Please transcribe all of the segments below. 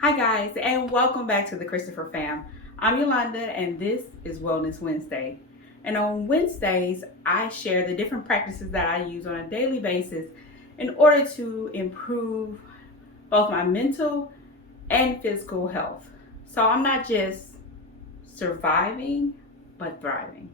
Hi guys, and welcome back to the Christopher Fam. I'm Yolanda and this is Wellness Wednesday. And on Wednesdays, I share the different practices that I use on a daily basis in order to improve both my mental and physical health. So I'm not just surviving, but thriving.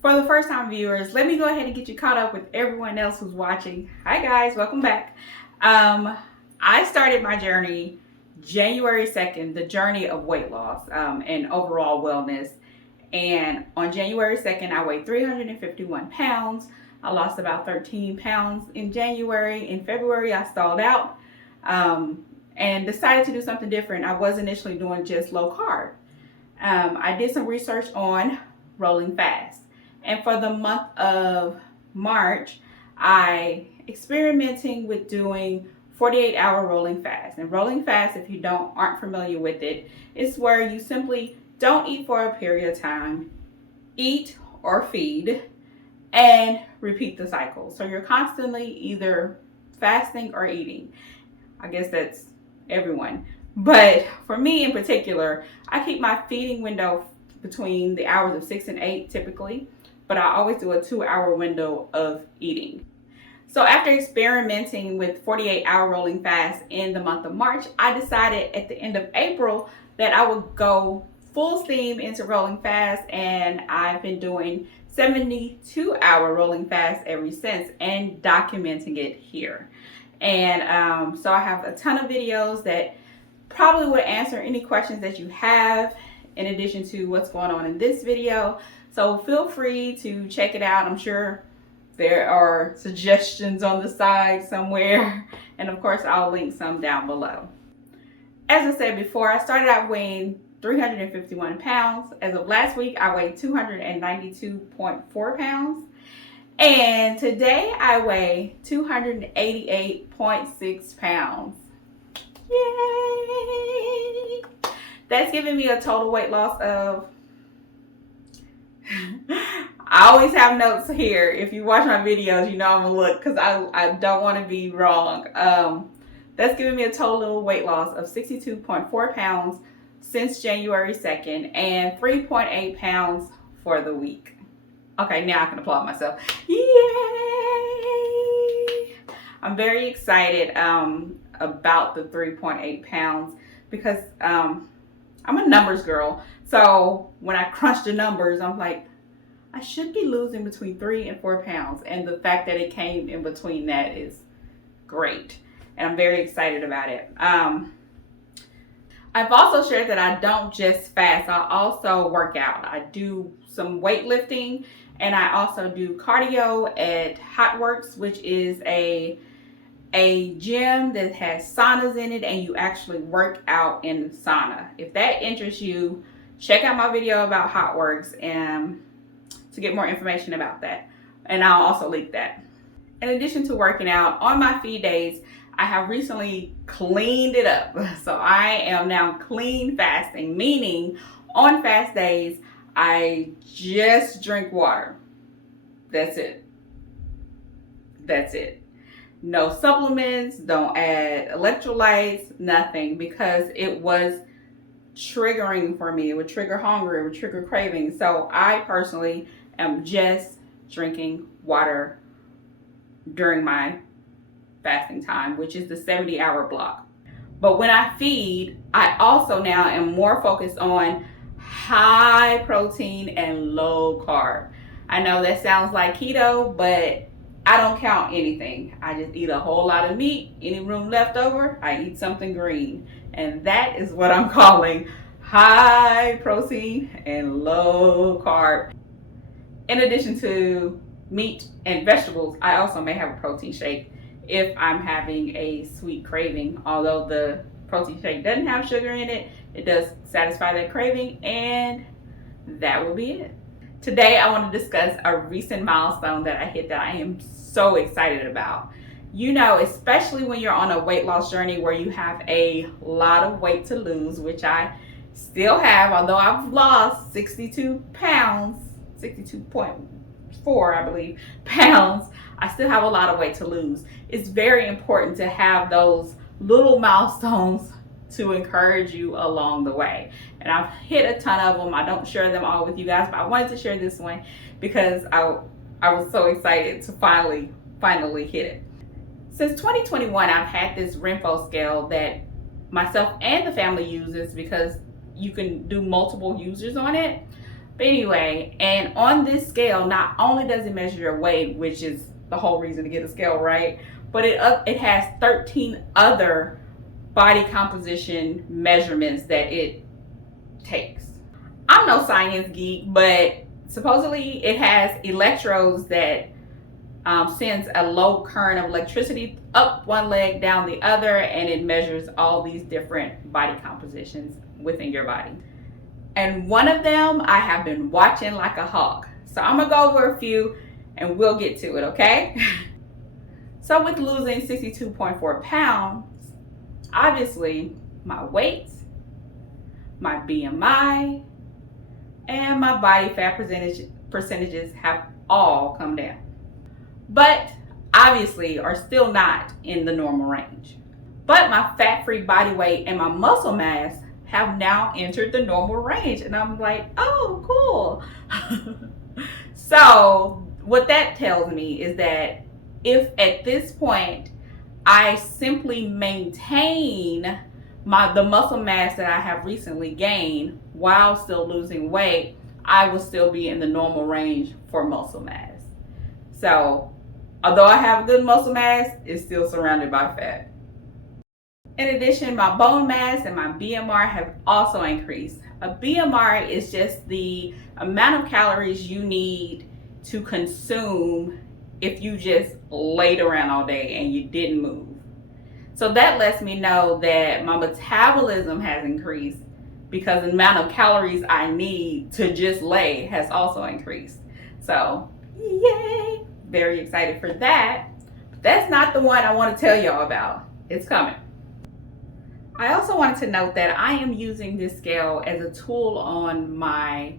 For the first time viewers, let me go ahead and get you caught up with everyone else who's watching. Hi guys, welcome back. I started my journey January 2nd, the journey of weight loss and overall wellness. And on January 2nd, I weighed 351 pounds. I lost about 13 pounds in January. In February, I stalled out and decided to do something different. I was initially doing just low carb. I did some research on rolling fast. And for the month of March, I experimenting with doing 48-hour rolling fast. And rolling fast, if you aren't familiar with it, is where you simply don't eat for a period of time, eat or feed, and repeat the cycle. So you're constantly either fasting or eating. I guess that's everyone. But for me in particular, I keep my feeding window between the hours of 6 and 8 typically, but I always do a 2-hour window of eating. So after experimenting with 48-hour rolling fast in the month of March, I decided at the end of April that I would go full steam into rolling fast, and I've been doing 72-hour rolling fast ever since and documenting it here. And so I have a ton of videos that probably would answer any questions that you have in addition to what's going on in this video. So feel free to check it out. I'm sure there are suggestions on the side somewhere. And of course, I'll link some down below. As I said before, I started out weighing 351 pounds. As of last week, I weighed 292.4 pounds. And today I weigh 288.6 pounds. Yay! That's giving me a total weight loss of I always have notes here. If you watch my videos, you know I'm gonna look because I don't want to be wrong. That's giving me a total weight loss of 62.4 pounds since January 2nd and 3.8 pounds for the week. Okay, now I can applaud myself. Yay! I'm very excited about the 3.8 pounds because I'm a numbers girl. So when I crunch the numbers, I'm like, I should be losing between 3 and 4 pounds. And the fact that it came in between that is great. And I'm very excited about it. I've also shared that I don't just fast. I also work out. I do some weightlifting and I also do cardio at Hotworks, which is a gym that has saunas in it and you actually work out in the sauna. If that interests you, check out my video about Hotworks and to get more information about that. And I'll also link that. In addition to working out, on my feed days, I have recently cleaned it up. So I am now clean fasting, meaning on fast days, I just drink water. That's it. That's it. No supplements, don't add electrolytes, nothing, because it was triggering for me. It would trigger hunger, it would trigger craving. So I personally am just drinking water during my fasting time, which is the 70-hour block. But when I feed, I also now am more focused on high protein and low carb. I know that sounds like keto, but I don't count anything. I just eat a whole lot of meat. Any room left over, I eat something green. And that is what I'm calling high protein and low carb. In addition to meat and vegetables, I also may have a protein shake if I'm having a sweet craving. Although the protein shake doesn't have sugar in it, it does satisfy that craving, and that will be it. Today, I want to discuss a recent milestone that I hit that I am so excited about. You know, especially when you're on a weight loss journey where you have a lot of weight to lose, which I still have, although I've lost 62 pounds, 62.4, I believe, pounds, I still have a lot of weight to lose. It's very important to have those little milestones to encourage you along the way. And I've hit a ton of them. I don't share them all with you guys, but I wanted to share this one because I was so excited to finally hit it. Since 2021, I've had this Renfo scale that myself and the family uses because you can do multiple users on it. But anyway, and on this scale, not only does it measure your weight, which is the whole reason to get a scale, right? But it has 13 other body composition measurements that it takes. I'm no science geek, but supposedly it has electrodes that sends a low current of electricity up one leg, down the other, and it measures all these different body compositions within your body. And one of them I have been watching like a hawk. So I'm gonna go over a few and we'll get to it, okay? So with losing 62.4 pounds, obviously my weight, my BMI, and my body fat percentages have all come down. But obviously are still not in the normal range. But my fat-free body weight and my muscle mass have now entered the normal range. And I'm like, oh, cool. So what that tells me is that if at this point I simply maintain the muscle mass that I have recently gained while still losing weight, I will still be in the normal range for muscle mass. So although I have good muscle mass, it's still surrounded by fat. In addition, my bone mass and my BMR have also increased. A BMR is just the amount of calories you need to consume if you just laid around all day and you didn't move. So that lets me know that my metabolism has increased because the amount of calories I need to just lay has also increased. So, yay! Very excited for that. But that's not the one I want to tell y'all about. It's coming. I also wanted to note that I am using this scale as a tool on my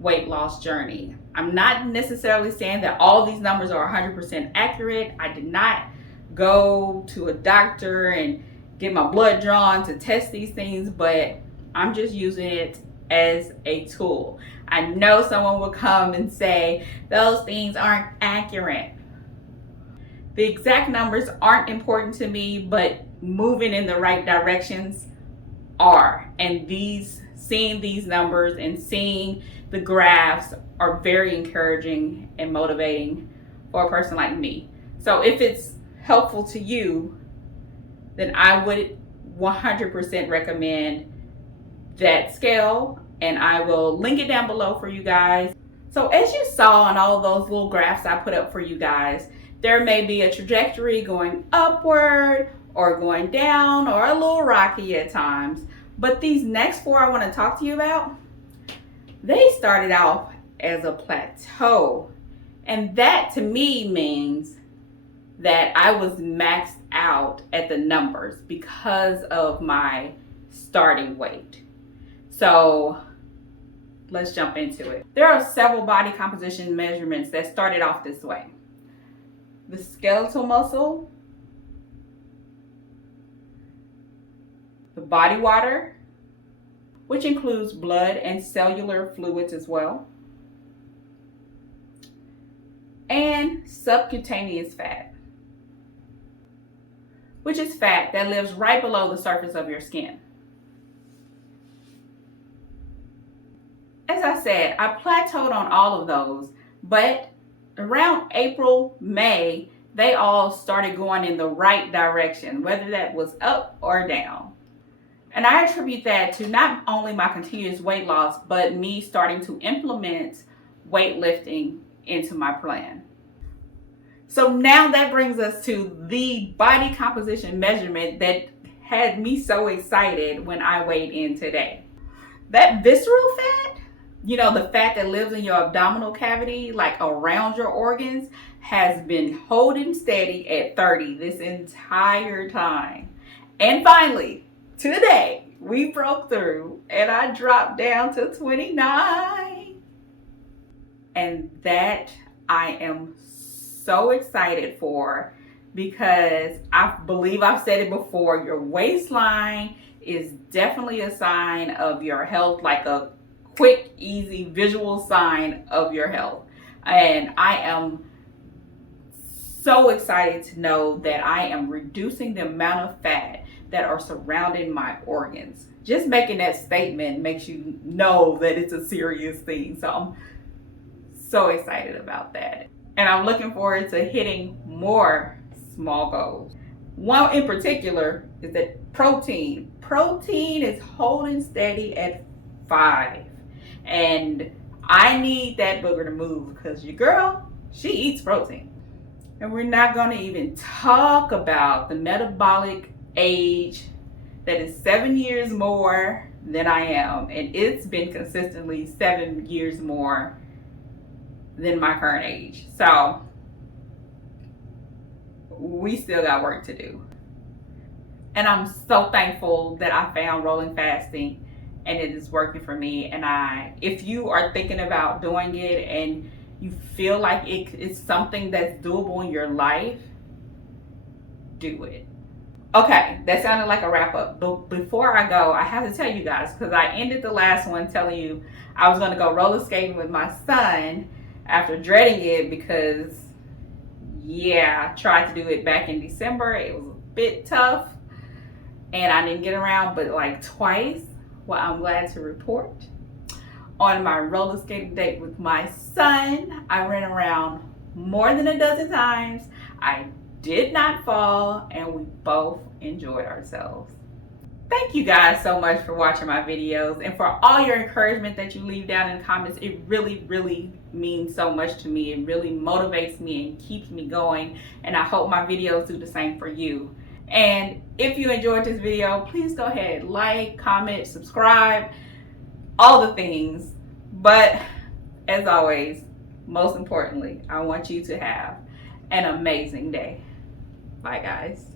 weight loss journey. I'm not necessarily saying that all these numbers are 100% accurate. I did not go to a doctor and get my blood drawn to test these things, but I'm just using it as a tool. I know someone will come and say those things aren't accurate. The exact numbers aren't important to me, but moving in the right directions are. And seeing these numbers and seeing the graphs are very encouraging and motivating for a person like me. So if it's helpful to you, then I would 100% recommend that scale, and I will link it down below for you guys. So as you saw on all those little graphs I put up for you guys, there may be a trajectory going upward or going down or a little rocky at times. But these next four I want to talk to you about, they started off as a plateau. And that to me means that I was maxed out at the numbers because of my starting weight. So let's jump into it. There are several body composition measurements that started off this way. The skeletal muscle, the body water, which includes blood and cellular fluids as well, and subcutaneous fat, which is fat that lives right below the surface of your skin. As I said, I plateaued on all of those, but around April, May, they all started going in the right direction, whether that was up or down. And I attribute that to not only my continuous weight loss, but me starting to implement weightlifting into my plan. So now that brings us to the body composition measurement that had me so excited when I weighed in today. That visceral fat, you know, the fat that lives in your abdominal cavity, like around your organs, has been holding steady at 30 this entire time. And finally, today, we broke through and I dropped down to 29. And that I am so excited for, because I believe I've said it before, your waistline is definitely a sign of your health, like a quick, easy visual sign of your health. And I am so excited to know that I am reducing the amount of fat that are surrounding my organs. Just making that statement makes you know that it's a serious thing. So I'm so excited about that. And I'm looking forward to hitting more small goals. One in particular is that protein. Protein is holding steady at 5. And I need that booger to move because your girl, she eats protein. And we're not going to even talk about the metabolic age that is 7 years more than I am. And it's been consistently 7 years more than my current age. So we still got work to do. And I'm so thankful that I found rolling fasting and it is working for me. And if you are thinking about doing it and you feel like it's something that's doable in your life, do it. Okay, that sounded like a wrap up. But before I go, I have to tell you guys, because I ended the last one telling you I was going to go roller skating with my son after dreading it because, yeah, I tried to do it back in December. It was a bit tough and I didn't get around but like twice. Well, I'm glad to report on my roller skating date with my son, I ran around more than a dozen times. I did not fall and we both enjoyed ourselves. Thank you guys so much for watching my videos and for all your encouragement that you leave down in the comments. It really, really means so much to me. It really motivates me and keeps me going. And I hope my videos do the same for you. And if you enjoyed this video, please go ahead, like, comment, subscribe, all the things. But as always, most importantly, I want you to have an amazing day. Bye, guys.